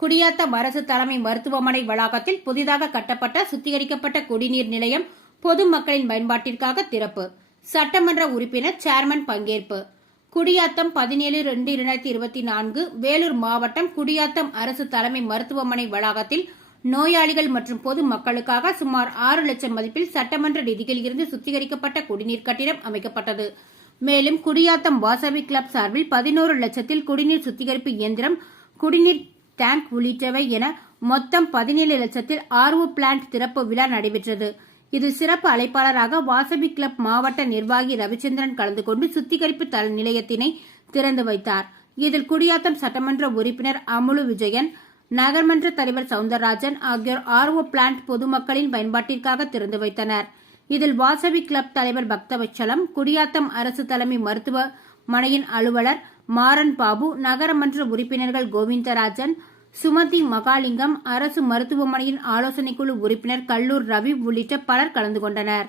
குடியாத்தம் அரசு தலைமை மருத்துவமனை வளாகத்தில் புதிதாக கட்டப்பட்ட சுத்திகரிக்கப்பட்ட குடிநீர் நிலையம் பொதுமக்களின் பயன்பாட்டிற்காக திறப்பு. சட்டமன்ற உறுப்பினர் சேர்மன் பங்கேற்பு. குடியாத்தம் பதினேழு ரெண்டு இரண்டாயிரத்தி இருபத்தி நான்கு வேலூர் மாவட்டம் குடியாத்தம் அரசு தலைமை மருத்துவமனை வளாகத்தில் நோயாளிகள் மற்றும் பொது மக்களுக்காக சுமார் ஆறு லட்சம் மதிப்பில் சட்டமன்ற நிதியில் இருந்து சுத்திகரிக்கப்பட்ட குடிநீர் கட்டிடம் அமைக்கப்பட்டது. மேலும் குடியாத்தம் வாசவி கிளப் சார்பில் பதினோரு லட்சத்தில் குடிநீர் சுத்திகரிப்பு இயந்திரம் குடிநீர் டேங்க் உள்ளிட்டவை என மொத்தம் பதினேழு லட்சத்தில் ஆர்வ பிளான்ட் திறப்பு விழா நடைபெற்றது. இதில் சிறப்பு அழைப்பாளராக வாசவி கிளப் மாவட்ட நிர்வாகி ரவிச்சந்திரன் கலந்து கொண்டு சுத்திகரிப்பு தள நிலையத்தினை திறந்து வைத்தார். இதில் குடியாத்தம் சட்டமன்ற உறுப்பினர் அமுலு விஜயன் நகர்மன்ற தலைவர் சவுந்தரராஜன் ஆகியோர் ஆர்வோ பிளான்ட் பொதுமக்களின் பயன்பாட்டிற்காக திறந்து வைத்தனர். இதில் வாசவி கிளப் தலைவர் பக்தவச்சலம் குடியாத்தம் அரசு தலைமை மருத்துவமனையின் அலுவலர் மாறன் பாபு நகரமன்ற உறுப்பினர்கள் கோவிந்தராஜன் சுமதி மகாலிங்கம் அரசு மருத்துவமனையின் ஆலோசனைக்குழு உறுப்பினர் கல்லூர் ரவி உள்ளிட்ட பலர் கலந்து கொண்டனர்.